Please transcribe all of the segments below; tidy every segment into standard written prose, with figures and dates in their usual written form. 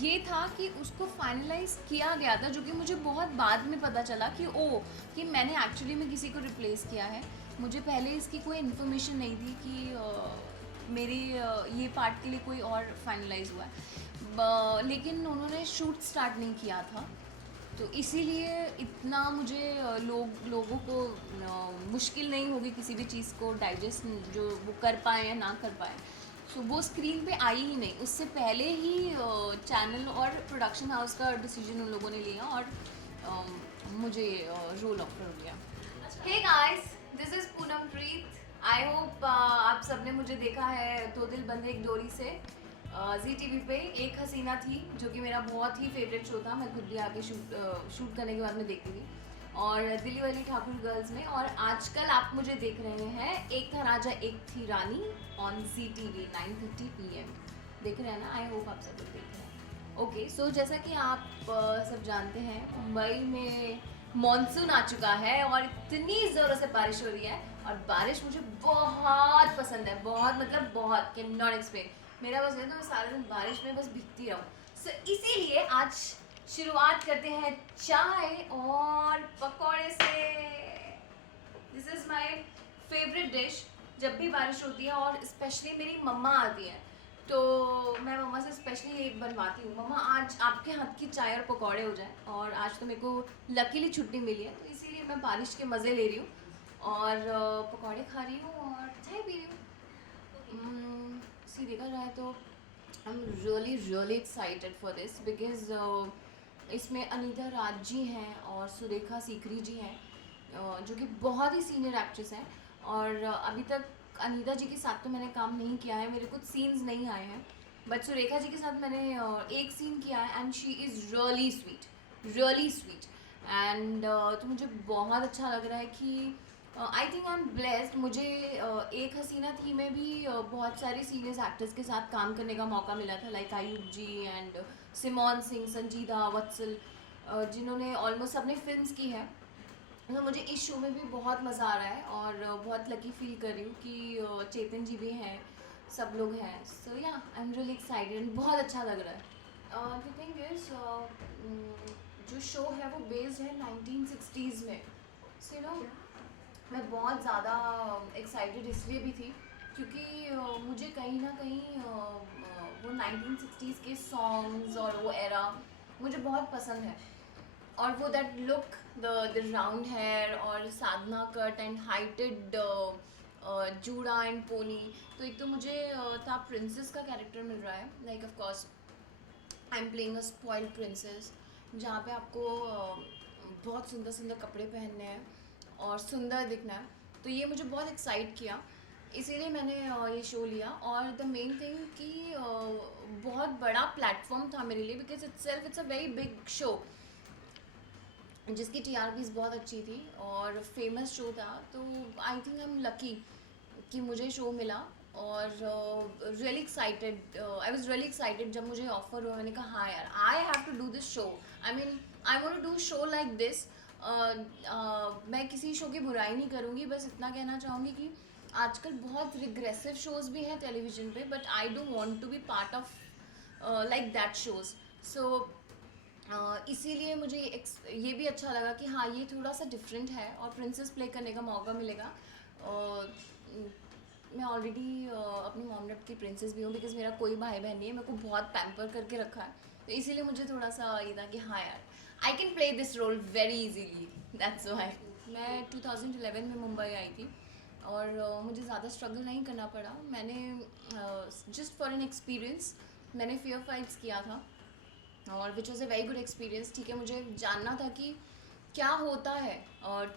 ये था कि उसको फाइनलाइज किया गया था, जो कि मुझे बहुत बाद में पता चला कि मैंने एक्चुअली में किसी को रिप्लेस किया है। मुझे पहले इसकी कोई इन्फॉर्मेशन नहीं थी कि मेरी ये पार्ट के लिए कोई और फाइनलाइज हुआ है। लेकिन उन्होंने शूट स्टार्ट नहीं किया था, तो इसीलिए इतना मुझे लोगों को मुश्किल नहीं होगी किसी भी चीज़ को डाइजेस्ट, जो वो कर पाए या ना कर पाए। सो वो स्क्रीन पे आई ही नहीं, उससे पहले ही चैनल और प्रोडक्शन हाउस का डिसीजन उन लोगों ने लिया और मुझे रोल ऑफर हो गया। Hey guys, this is Poonam Preet. I hope आप सबने मुझे देखा है दो दिल बंधे एक डोरी से जी टीवी पे। एक हसीना थी जो कि मेरा बहुत ही फेवरेट शो था, मैं खुद भी आके शूट करने के बाद में देखती थी, और दिल्ली वाली ठाकुर गर्ल्स में। और आजकल आप मुझे देख रहे हैं एक था राजा एक थी रानी ऑन जी टीवी 9:30 PM देख रहे हैं ना। आई होप आप सब लोग देख रहे हैं। ओके, सो जैसा कि आप सब जानते हैं, मुंबई में मॉनसून आ चुका है और इतनी ज़ोरों से बारिश हो रही है, और बारिश मुझे बहुत पसंद है, बहुत मतलब बहुत, कैन नॉट एक्सप्लेन। मेरा बस ये तो मैं सारे दिन बारिश में बस भीगती रहूँ। सो इसीलिए आज शुरुआत करते हैं चाय और पकौड़े से। This is my favourite dish. जब भी बारिश होती है और स्पेशली मेरी मम्मा आती है, तो मैं मम्मा से स्पेशली ये बनवाती हूँ, मम्मा आज आपके हाथ की चाय और पकौड़े हो जाए। और आज तो मेरे को लकीली छुट्टी मिली है, तो इसीलिए मैं बारिश के मज़े ले रही हूँ और पकौड़े खा रही हूँ और चाय पी रही हूँ। सी देखा जाए तो I am really really excited for this because इसमें अनीता राज जी हैं और सुरेखा सीकरी जी हैं, जो कि बहुत ही सीनियर एक्ट्रेस हैं। और अभी तक अनीता जी के साथ तो मैंने काम नहीं किया है, मेरे कुछ सीन्स नहीं आए हैं, बट सुरेखा जी के साथ मैंने एक सीन किया है and she is really sweet, really sweet. And तो मुझे बहुत अच्छा लग रहा है कि आई थिंक आई एम ब्लेस्ड। मुझे एक हसीना थी में भी बहुत सारे सीनियर एक्टर्स के साथ काम करने का मौका मिला था, like Ayub ji and Simone Singh, Sanjeeda Vatsal, जिन्होंने ऑलमोस्ट सबने फिल्म्स की है। तो मुझे इस शो में भी बहुत मज़ा आ रहा है और बहुत लकी फील कर रही हूँ कि चेतन जी भी हैं, सब लोग हैं। सो या आई एम रियली एक्साइटेड, बहुत अच्छा लग रहा है। द थिंग इज, जो शो है वो बेस्ड है 1960s में। सो यू नो, मैं बहुत ज़्यादा एक्साइटेड इसलिए भी थी क्योंकि मुझे कहीं ना कहीं वो 1960s के सॉन्ग्स और वो एरा मुझे बहुत पसंद है। और वो that look, the round hair और साधना कट एंड हाइटेड जूड़ा एंड पोनी। तो एक तो मुझे था प्रिंसेस का कैरेक्टर मिल रहा है, like of course I am playing a spoiled princess, जहाँ पे आपको बहुत सुंदर सुंदर कपड़े पहनने हैं और सुंदर दिखना है। तो ये मुझे बहुत एक्साइट किया, इसीलिए मैंने ये शो लिया। और द मेन थिंग कि बहुत बड़ा प्लेटफॉर्म था मेरे लिए, because it's a very big show जिसकी टीआरपीज़ बहुत अच्छी थी और फेमस शो था। तो I think I am lucky कि मुझे शो मिला। और really excited, I was really excited जब मुझे ऑफर हुआ। मैंने कहा हाँ यार, I have to do this show, I mean I want to do show like this. मैं किसी शो की बुराई नहीं करूँगी, बस इतना कहना चाहूँगी कि आजकल बहुत रिग्रेसिव शोज़ भी हैं टेलीविज़न पे, but I don't want to be part of like that shows. सो इसीलिए मुझे ये भी अच्छा लगा कि हाँ, ये थोड़ा सा डिफरेंट है और प्रिंसेस प्ले करने का मौका मिलेगा। मैं ऑलरेडी अपनी मॉम डैड की प्रिंसेस भी हूँ, बिकॉज मेरा कोई भाई बहन नहीं है, मेरे को बहुत पैम्पर करके रखा है। तो इसीलिए मुझे थोड़ा सा ये था कि हाँ यार, I can play this role very easily, that's why. मैं 2011 में मुंबई आई थी और मुझे ज़्यादा स्ट्रगल नहीं करना पड़ा। मैंने जस्ट फॉर एन एक्सपीरियंस मैंने फेयर फाइट्स किया था, और which was a very good experience. ठीक है, मुझे जानना था कि क्या होता है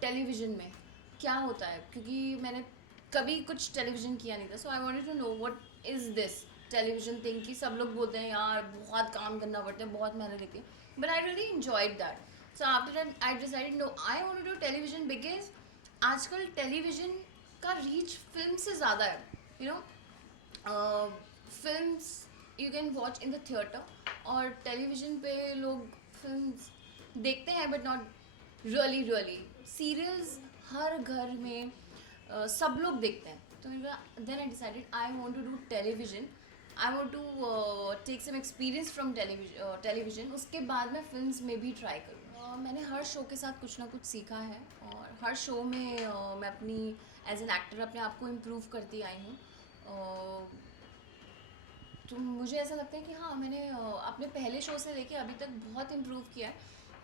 टेलीविज़न में, क्या होता है, क्योंकि मैंने कभी कुछ टेलीविज़न किया नहीं था। So I wanted to know what is this television thing, कि सब लोग बोलते हैं यार बहुत काम करना पड़ता है, बहुत मेहनत लगती है, but I really enjoyed that. So after that I decided no, I want to do television, because आजकल टेलीविज़न का रीच फिल्म से ज़्यादा है, you know. Films you can watch in the theatre, और टेलीविज़न पे लोग फिल्म्स देखते हैं but not really really. Serials हर घर में सब लोग देखते हैं। तो then I decided I want to do television. I want to take some experience from television, उसके बाद मैं फिल्म्स में भी ट्राई करूँ। मैंने हर शो के साथ कुछ ना कुछ सीखा है, और हर शो में मैं अपनी एज एन एक्टर अपने आप को इम्प्रूव करती आई हूँ। तो मुझे ऐसा लगता है कि हाँ, मैंने अपने पहले शो से लेके अभी तक बहुत इम्प्रूव किया है,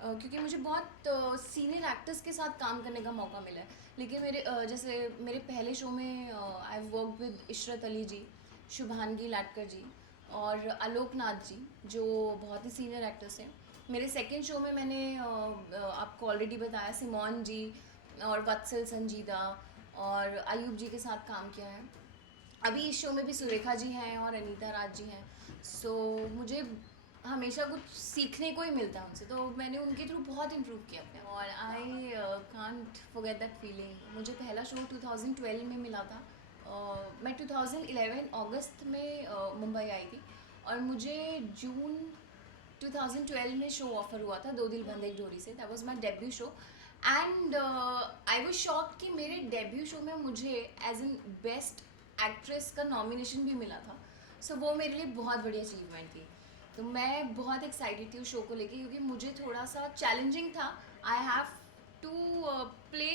क्योंकि मुझे बहुत सीनियर एक्टर्स के साथ काम करने का मौका मिला है। लेकिन जैसे मेरे पहले शो में I work with Ishrat Ali ji, Shubhangi Latkar ji और आलोक नाथ जी, जो बहुत ही सीनियर एक्टर्स हैं। मेरे सेकंड शो में मैंने आपको ऑलरेडी बताया, सिमोन जी और वत्सल संजीदा और आयुब जी के साथ काम किया है। अभी इस शो में भी सुरेखा जी हैं और अनीता राज जी हैं। सो मुझे हमेशा कुछ सीखने को ही मिलता है उनसे, तो मैंने उनके थ्रू बहुत इम्प्रूव किया अपने। और I can't forget that feeling. मुझे पहला शो 2012 में मिला था। मैं 2011 अगस्त में मुंबई आई थी, और मुझे जून 2012 में शो ऑफर हुआ था दो दिल बंद एक जोड़ी से। That was my debut show, and I was shocked कि मेरे डेब्यू शो में मुझे एज एन बेस्ट एक्ट्रेस का नॉमिनेशन भी मिला था। सो वो मेरे लिए बहुत बड़ी अचीवमेंट थी। तो मैं बहुत एक्साइटेड थी उस शो को लेके, क्योंकि मुझे थोड़ा सा चैलेंजिंग था। I have to play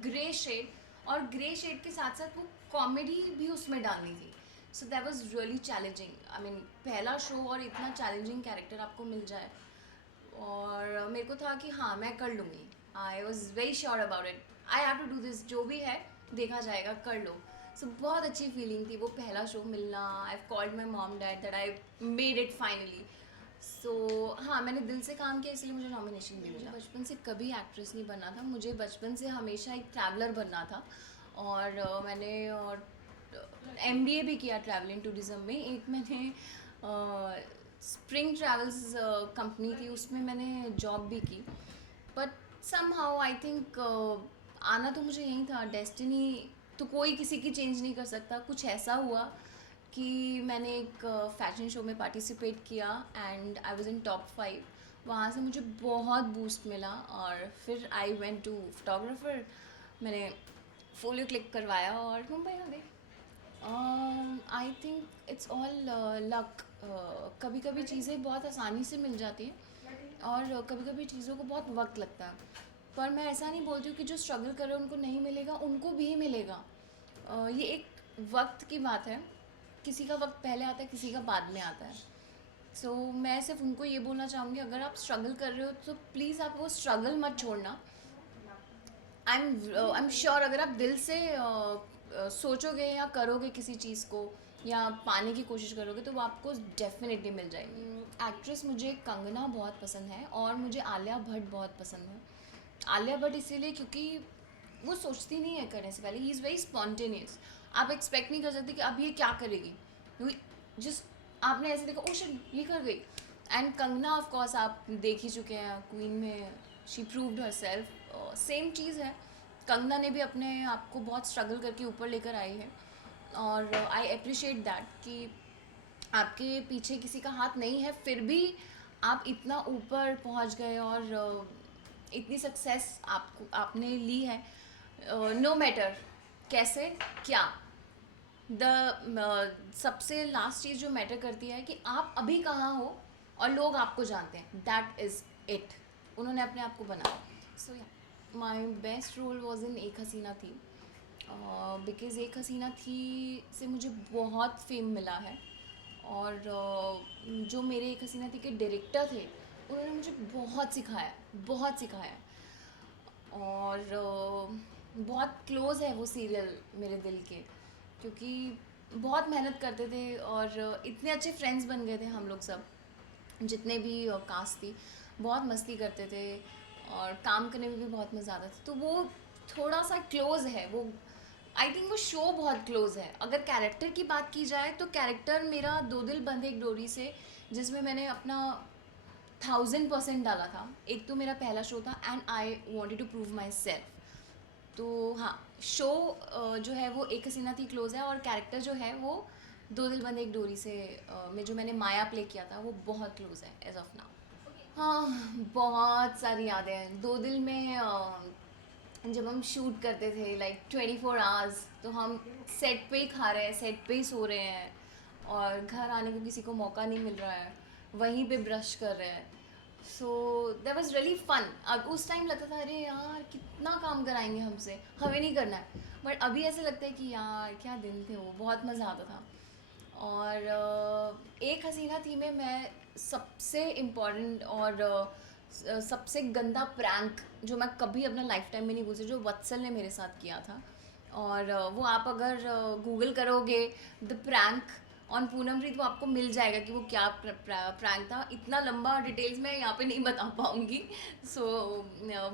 grey shade, और ग्रे शेड के साथ साथ वो कॉमेडी भी उसमें डालनी थी। So that was really challenging. I mean पहला शो और इतना चैलेंजिंग कैरेक्टर आपको मिल जाए, और मेरे को था कि हाँ, मैं कर लूँगी। I was very sure about it. I have to do this, जो भी है देखा जाएगा, कर लो। सो बहुत अच्छी फीलिंग थी वो पहला शो मिलना। I called my mom dad that I made it finally. So हाँ, मैंने दिल से काम किया, इसलिए मुझे नॉमिनेशन भी मिला। बचपन से कभी एक्ट्रेस नहीं बनना था मुझे, बचपन से हमेशा एक ट्रैवलर बनना था। और मैंने MBA भी किया ट्रैवलिंग टूरिज़्म में। एक मैंने स्प्रिंग ट्रैवल्स कंपनी थी, उसमें मैंने जॉब भी की। But somehow I think आना तो मुझे यही था, डेस्टिनी तो कोई किसी की चेंज नहीं कर सकता। कुछ ऐसा हुआ कि मैंने एक फैशन शो में पार्टिसिपेट किया, and I was in top 5। वहाँ से मुझे बहुत बूस्ट मिला, और फिर आई वेंट टू फोटोग्राफर। मैंने फोलियो क्लिक करवाया और मुंबई आ गई। I think it's all luck. कभी कभी चीज़ें बहुत आसानी से मिल जाती हैं, और कभी कभी चीज़ों को बहुत वक्त लगता है। पर मैं ऐसा नहीं बोलती हूँ कि जो स्ट्रगल कर रहे हैं उनको नहीं मिलेगा, उनको भी मिलेगा। ये एक वक्त की बात है। किसी का वक्त पहले आता है, किसी का बाद में आता है। सो मैं सिर्फ उनको ये बोलना चाहूँगी, अगर आप स्ट्रगल कर रहे हो तो प्लीज़ आप वो स्ट्रगल मत छोड़ना। आई एम श्योर अगर आप दिल से सोचोगे या करोगे किसी चीज़ को, या पाने की कोशिश करोगे, तो वो आपको डेफिनेटली मिल जाएगी। एक्ट्रेस मुझे कंगना बहुत पसंद है, और मुझे आलिया भट्ट बहुत पसंद है। आलिया भट्ट इसीलिए क्योंकि वो सोचती नहीं है करने से पहले। He is very spontaneous. आप एक्सपेक्ट नहीं कर सकते कि अब ये क्या करेगी, क्योंकि जिस आपने ऐसे देखा, ओ शिट ये कर गई। एंड कंगना ऑफ कोर्स आप देख ही चुके हैं, क्वीन में she proved herself. Same चीज़ है, कंगना ने भी अपने आप को बहुत स्ट्रगल करके ऊपर लेकर आई है, और आई अप्रिशिएट दैट कि आपके पीछे किसी का हाथ नहीं है, फिर भी आप इतना ऊपर पहुंच गए, और इतनी सक्सेस आपने ली है। नो मैटर कैसे क्या, सबसे लास्ट चीज़ जो मैटर करती है कि आप अभी कहाँ हो और लोग आपको जानते हैं, दैट इज़ इट। उन्होंने अपने आप को बनाया। So yeah my best role was in Ek Haseena थी, बिकॉज़ एक हसीना थी से मुझे बहुत फेम मिला है। और जो मेरे एक हसीना थी के डायरेक्टर थे, उन्होंने मुझे बहुत सिखाया, बहुत सिखाया। और बहुत क्लोज़ है वो सीरियल मेरे दिल के, क्योंकि बहुत मेहनत करते थे, और इतने अच्छे फ्रेंड्स बन गए थे हम लोग सब, जितने भी कास्ट थी। बहुत मस्ती करते थे, और काम करने में भी बहुत मज़ा आता था। तो वो थोड़ा सा क्लोज़ है वो। आई थिंक वो शो बहुत क्लोज़ है। अगर कैरेक्टर की बात की जाए तो कैरेक्टर मेरा दो दिल बंधे एक डोरी से, जिसमें मैंने अपना 1000% डाला था। एक तो मेरा पहला शो था, and I wanted to prove myself. तो हाँ, शो जो है वो एक हसीना थी क्लोज़ है, और कैरेक्टर जो है वो दो दिल बंधे एक डोरी से में जो मैंने माया प्ले किया था, वो बहुत क्लोज़ है एज ऑफ नाउ। हाँ, बहुत सारी यादें हैं। दो दिल में जब हम शूट करते थे लाइक 24 आवर्स, तो हम सेट पे ही खा रहे हैं, सेट पे ही सो रहे हैं, और घर आने को किसी को मौका नहीं मिल रहा है, वहीं पे ब्रश कर रहे हैं. So that was really fun. अब उस टाइम लगता था अरे यार कितना काम कराएंगे हमसे, हमें नहीं करना है. बट अभी ऐसे लगता है कि यार क्या दिन थे वो, बहुत मज़ा आता था. और एक हसीना थी में मैं सबसे इम्पोर्टेंट और सबसे गंदा प्रैंक जो मैं कभी अपना लाइफ टाइम में नहीं भूल सकती, जो वत्सल ने मेरे साथ किया था. और वो आप अगर गूगल करोगे द प्रैंक ऑन पूनमप्रीत, वो आपको मिल जाएगा कि वो क्या प्रैंक था. इतना लंबा डिटेल्स में यहाँ पे नहीं बता पाऊँगी. सो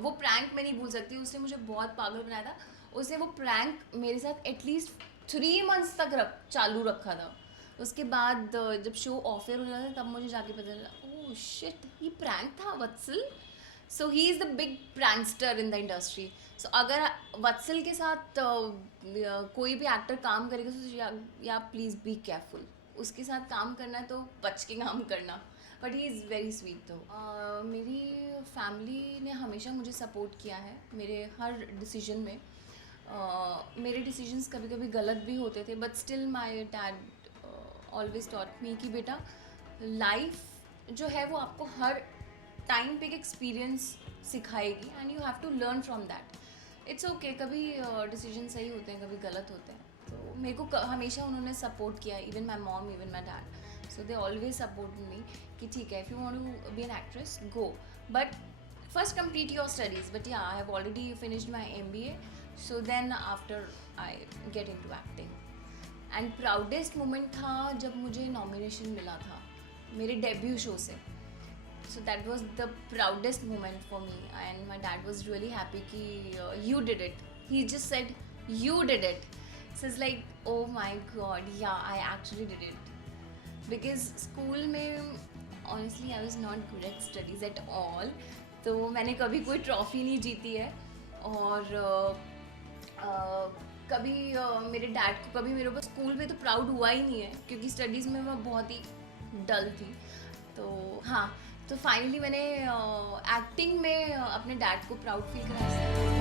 वो प्रैंक मैं नहीं भूल सकती. उसने मुझे बहुत पागल बनाया था. उसने वो प्रैंक मेरे साथ एटलीस्ट 3 months तक चालू रखा था. उसके बाद जब शो ऑफर होने लगा तब मुझे जाके पता चला ओह शिट, ये प्रैंक था Vatsal. So he is the big prankster in the industry. So अगर वत्सल के साथ कोई भी एक्टर काम करेगा तो या प्लीज़ बी केयरफुल. उसके साथ काम करना है तो बच के काम करना. But he is very sweet. तो मेरी फैमिली ने हमेशा मुझे सपोर्ट किया है मेरे हर डिसीजन में. मेरे डिसीजंस कभी कभी गलत भी होते थे, but still my dad always taught me कि बेटा लाइफ जो है वो आपको हर टाइम पे एक एक्सपीरियंस सिखाएगी and you have to learn from that. It's okay, कभी डिसीजन सही होते हैं, कभी गलत होते हैं. तो मेरे को हमेशा उन्होंने सपोर्ट किया, even my mom, even my dad. So they always support me कि ठीक है, if you want to be an actress go, but first complete your studies. But yeah I have already finished my MBA. So then after I get into acting. And proudest moment था जब मुझे nomination मिला था मेरे debut show से. So that was the proudest moment for me, and my dad was really happy कि you did it. He just said you did it. So it's like oh my god, yeah, I actually did it. Because school में honestly I was not good at studies at all. तो मैंने कभी कोई trophy नहीं जीती है. और कभी मेरे डैड को कभी मेरे ऊपर स्कूल में तो प्राउड हुआ ही नहीं है, क्योंकि स्टडीज़ में मैं बहुत ही डल थी. तो हाँ, तो फाइनली मैंने एक्टिंग में अपने डैड को प्राउड फील कराया.